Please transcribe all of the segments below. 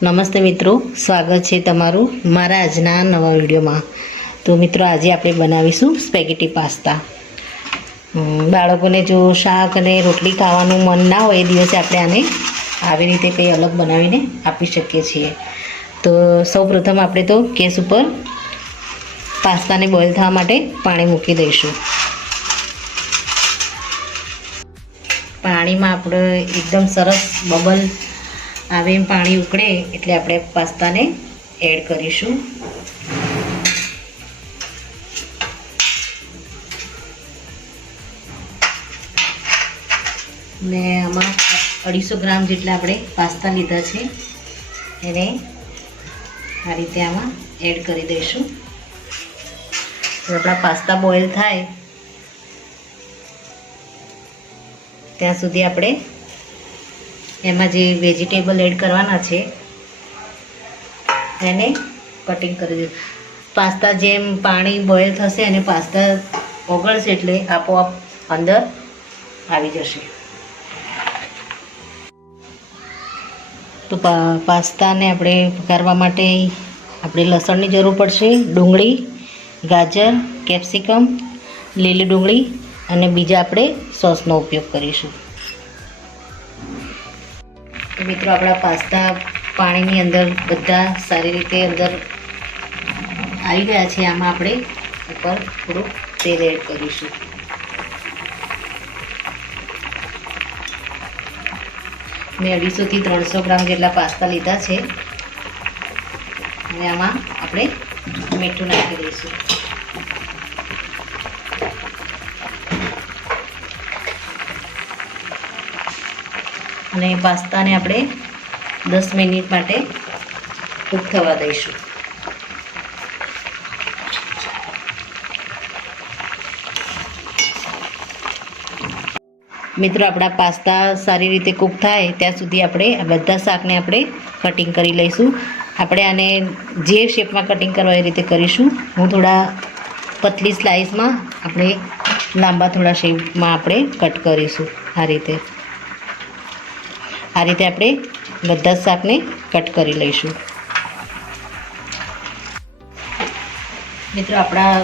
નમસ્તે મિત્રો, સ્વાગત છે તમારું મારા આજના નવા વિડીયોમાં। તો મિત્રો, આજે આપણે બનાવીશું સ્પેગેટી પાસ્તા। બાળકોને જો શાક અને રોટલી ખાવાનું મન ના હોય એ દિવસે આપણે આને આવી રીતે કંઈ અલગ બનાવીને આપી શકીએ છીએ। તો સૌપ્રથમ આપણે તો ગેસ ઉપર પાસ્તાને બોઇલ થવા માટે પાણી મૂકી દઈશું। પાણીમાં આપણે એકદમ સરસ બબલ આવે એમ પાણી ઉકળે એટલે આપણે પાસ્તાને એડ કરીશું। ને આમાં 250 ગ્રામ જેટલા આપણે પાસ્તા લીધા છે, એને આ રીતે આમાં એડ કરી દઈશું। આપણા પાસ્તા બોઇલ થાય ત્યાં સુધી આપણે એમાં જે વેજીટેબલ એડ કરવાના છે એને કટિંગ કરી દઈશું। પાસ્તા જેમ પાણી બોઇલ થશે અને પાસ્તા ઓગળશે એટલે આપોઆપ અંદર આવી જશે। તો પાસ્તાને આપણે વઘારવા માટે આપણે લસણની જરૂર પડશે, ડુંગળી, ગાજર, કેપ્સિકમ, લીલી ડુંગળી અને બીજા આપણે સોસનો ઉપયોગ કરીશું। તો મિત્રો, આપણા પાસ્તા પાણીની અંદર બધા સારી રીતે અંદર આવી ગયા છે। આમાં આપણે ઉપર થોડું તેલ એડ કરીશું। મેં 250 થી 300 ગ્રામ જેટલા પાસ્તા લીધા છે અને આમાં આપણે મીઠું નાખી દઈશું। અને પાસ્તાને આપણે 10 મિનિટ માટે કૂક થવા દઈશું। મિત્રો, આપણા પાસ્તા સારી રીતે કૂક થાય ત્યાં સુધી આપણે આ બધા શાકને આપણે કટિંગ કરી લઈશું। આપણે આને જે શેપમાં કટિંગ કરવા એ રીતે કરીશું। હું થોડા પતલી સ્લાઇસમાં, આપણે લાંબા થોડા શેપમાં આપણે કટ કરીશું। આ રીતે આપણે બધા જ શાકને કટ કરી લઈશું। મિત્રો, આપણા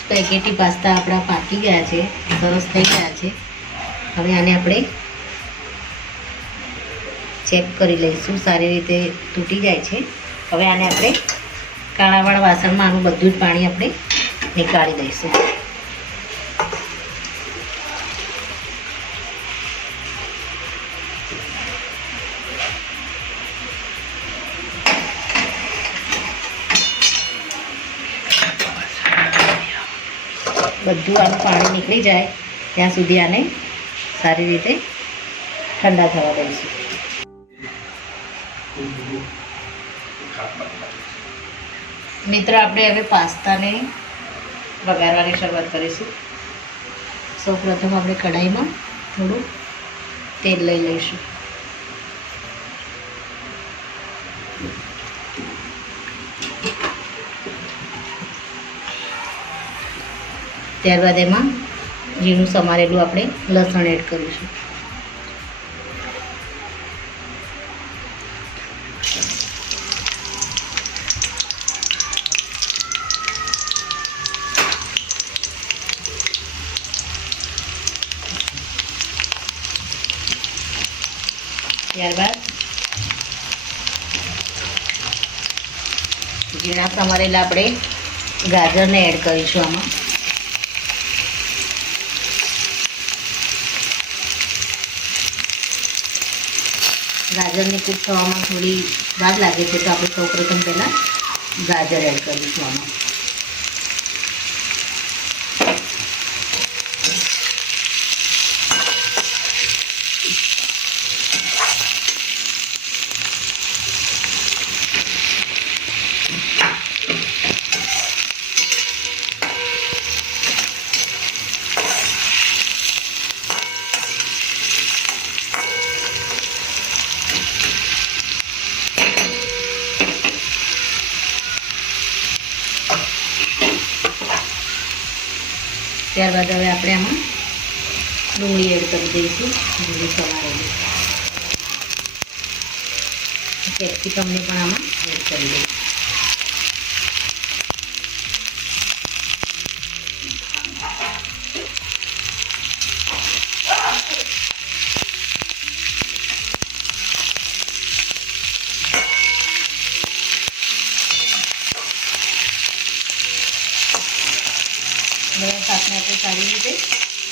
સ્પેગેટી પાસ્તા આપણા પાકી ગયા છે, સરસ થઈ ગયા છે। હવે આને આપણે ચેક કરી લઈશું। સારી રીતે તૂટી જાય છે। હવે આને આપણે કાણાવાળા વાસણમાં આનું બધું જ પાણી આપણે નીકાળી દઈશું। બધું આનું પાણી નીકળી જાય ત્યાં સુધી આને સારી રીતે ઠંડા થવા દઈશું। મિત્રો, આપણે હવે પાસ્તાને વઘારવાની શરૂઆત કરીશું। સૌપ્રથમ આપણે કઢાઈમાં થોડું તેલ લઈ લઈશું। ત્યારબાદ એમાં ઝીણું સમારેલું આપણે લસણ એડ કરીશું। ત્યારબાદ ઝીણા સમારેલા આપણે ગાજરને એડ કરીશું આમાં। ગાજરને કૂક થવામાં થોડી વાર લાગે છે, તો આપણે સૌપ્રથમ પહેલાં ગાજર એડ કરીશું આમાં। ત્યારબાદ હવે આપણે આમાં ડુંગળી એડ કરી દઈશું। ડુંગળી સમારેલી કેપ્સિકમને પણ આમાં એડ કરી દઈશું. બધા સાથે આપણે સારી રીતે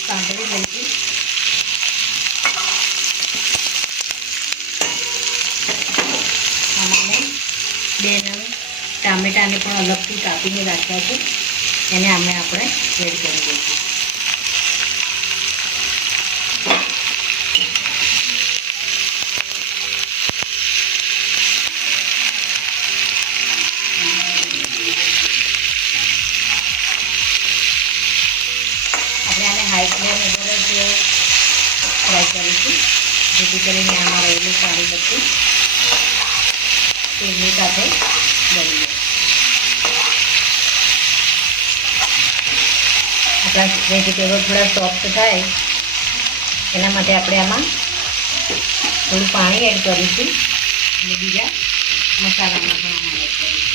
સાંતળી લઈશું. આમાં મેં 2 નંગ ટામેટાને પણ અલગથી કાપીને રાખ્યા છે, એને આપણે એડ કરી દઈશું. હાઈ ફ્લેમ ઉપર જ ફ્રાય કરીશું, જેથી કરીને આમાં રહેલું પાણી બધું તેલની સાથે બળી જાય. આપણા વેજીટેબલ થોડા સોફ્ટ થાય એના માટે આપણે આમાં થોડું પાણી એડ કરીશું અને બીજા મસાલામાં પણ આમાં એડ કરીશું.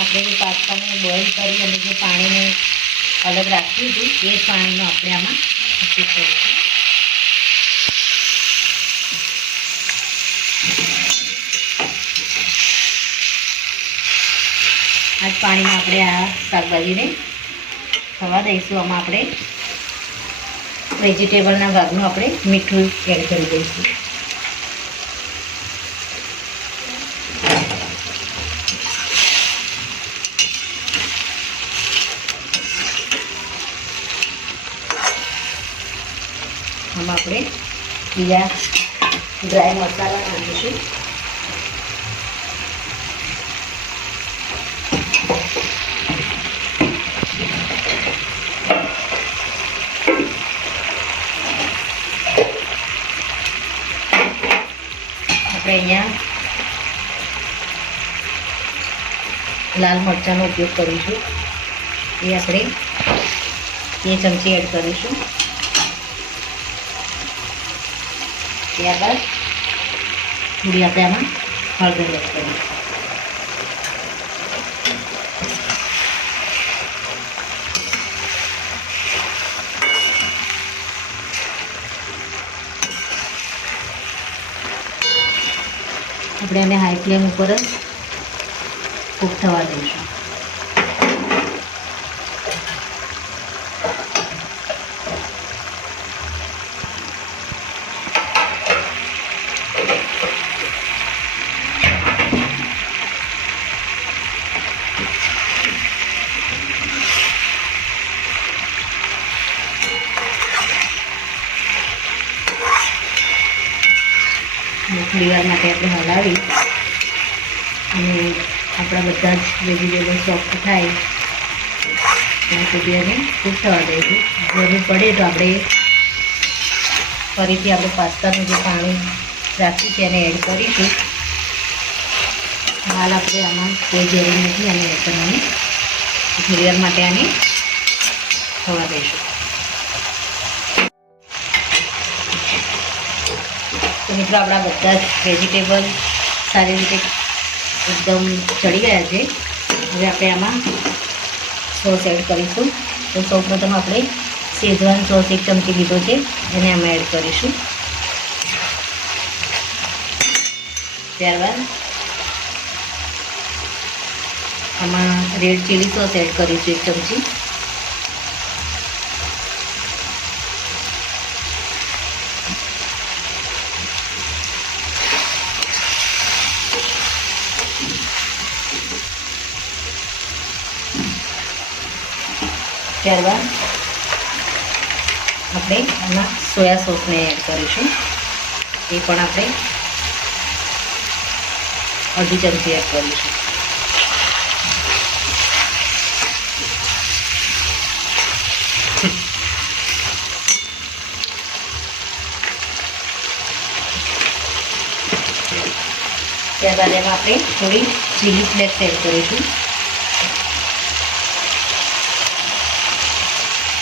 આપણે જે પાસ્તાને બોઇલ કરી અને જે પાણીને અલગ રાખ્યું હતું એ જ પાણીનો આપણે આમાં ઉપયોગ કરીશું. આ જ પાણીમાં આપણે આ શાકભાજીને થવા દઈશું. આમાં આપણે વેજીટેબલના ભાગનું આપણે મીઠું એડ કરી દઈશું. આમાં આપણે બીજા ડ્રાય મસાલા નાખીશું. આપણે અહીંયા લાલ મરચાંનો ઉપયોગ કરીશું, એ આપણે 2 ચમચી એડ કરીશું. ત્યારબાદ થોડી આપણે આમાં હળદર એડ કરીશું. આપણે એને હાઈ ફ્લેમ ઉપર જ કૂક થવા દઈશું. થોડી વાર માટે આપણે હલાવી અને આપણા બધા જ વેજીટેબલ સોફ્ટ થાય ત્યાં સુધી એને કૂક થવા દઈશું. જરૂર પડે તો આપણે ફરીથી આપણે પાસ્તાનું જે પાણી રાખ્યું છે એને એડ કરીશું. હાલ આપણે આમાં કોઈ જરૂર નથી અને એડ કરવાની. થોડી વાર માટે આને થવા દઈશું. તો મિત્રો આપણા બધા જ વેજીટેબલ સારી રીતે એકદમ ચડી ગયા છે. હવે આપણે આમાં સોસ એડ કરીશું. તો સૌપ્રથમ આપણે શેઝવાન સોસ 1 ચમચી લીધો છે, એને આમાં એડ કરીશું. ત્યારબાદ આમાં રેડ ચીલી સોસ એડ કરીશું 1 ચમચી. ત્યારબાદ આપણે આમાં સોયા સોસને એડ કરીશું, એ પણ આપણે 1/2 ચમચી એડ કરીશું. ત્યારબાદ એમાં આપણે થોડી ચીલી ફ્લેક્સ એડ કરીશું.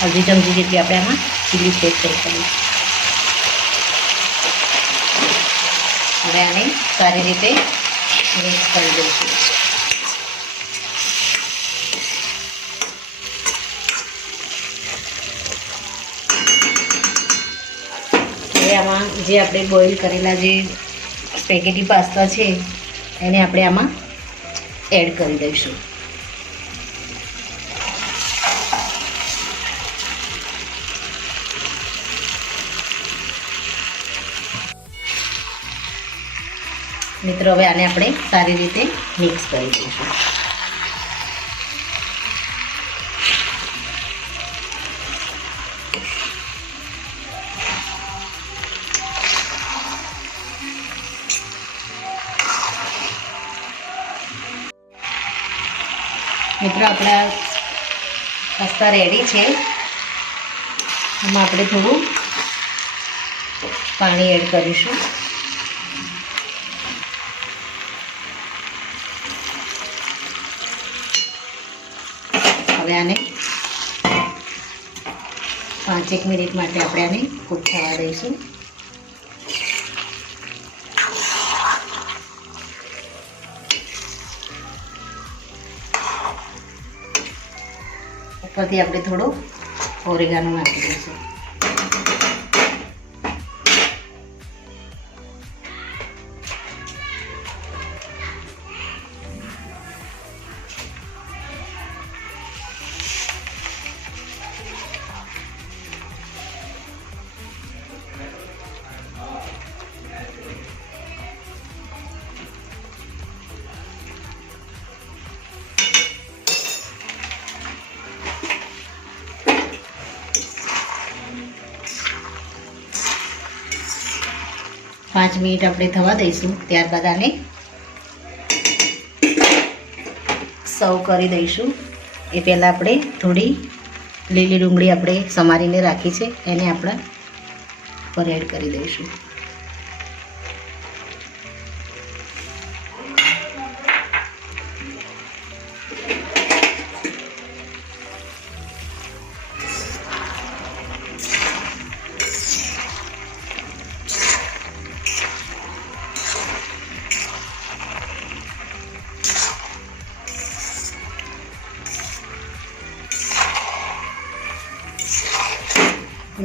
1/2 ચમચી જેટલી આપણે આમાં ચીલી ફ્લેક્સ એડ કરીશું. હવે આને સારી રીતે મિક્સ કરી દઈશું. હવે આમાં જે આપણે બોઇલ કરેલા જે સ્પેગેટી પાસ્તા છે એને આપણે આમાં એડ કરી દઈશું. મિત્રો હવે આને આપણે સારી રીતે મિક્સ કરી દઈશું. મિત્રો આપણા પાસ્તા રેડી છે. આમાં આપણે થોડું પાણી એડ કરીશું. હવે આને 5-1 મિનિટ માટે આપણે આને કૂક થવા દઈશું. ઉપરથી આપણે થોડો ઓરેગાનો નાખી દઈશું. પાંચ મિનિટ આપણે થવા દઈશું. ત્યારબાદ આને સર્વ કરી દઈશું. એ પહેલાં આપણે થોડી લીલી ડુંગળી આપણે સમારીને રાખી છે એને આપણે પર એડ કરી દઈશું.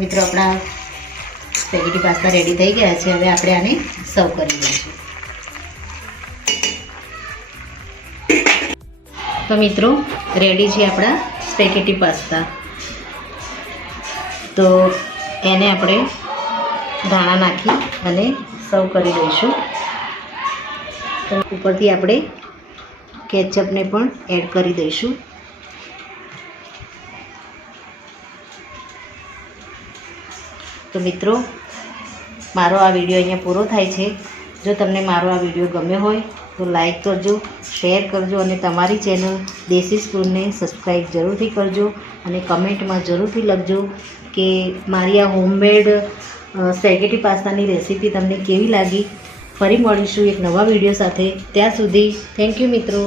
મિત્રો આપણા સ્પેગેટી પાસ્તા રેડી થઈ ગયા છે. હવે આપણે આને સર્વ કરી દઈશું. તો મિત્રો રેડી છે આપણા સ્પેગેટી પાસ્તા. તો એને આપણે ધાણા નાખી અને સર્વ કરી દઈશું. તો ઉપરથી આપણે કેચઅપને પણ એડ કરી દઈશું. તો મિત્રો મારો આ વિડીયો અહીંયા પૂરો થાય છે. જો તમને મારો આ વિડીયો ગમ્યો હોય તો લાઈક કરજો, શેર કરજો અને તમારી ચેનલ દેશી સ્પૂનને સબસ્ક્રાઈબ જરૂરથી કરજો અને કમેન્ટમાં જરૂરથી લખજો કે મારી આ હોમમેડ સ્પેગેટી પાસ્તાની રેસીપી તમને કેવી લાગી. ફરી મળીશું એક નવા વિડીયો સાથે. ત્યાં સુધી થેન્ક યુ મિત્રો.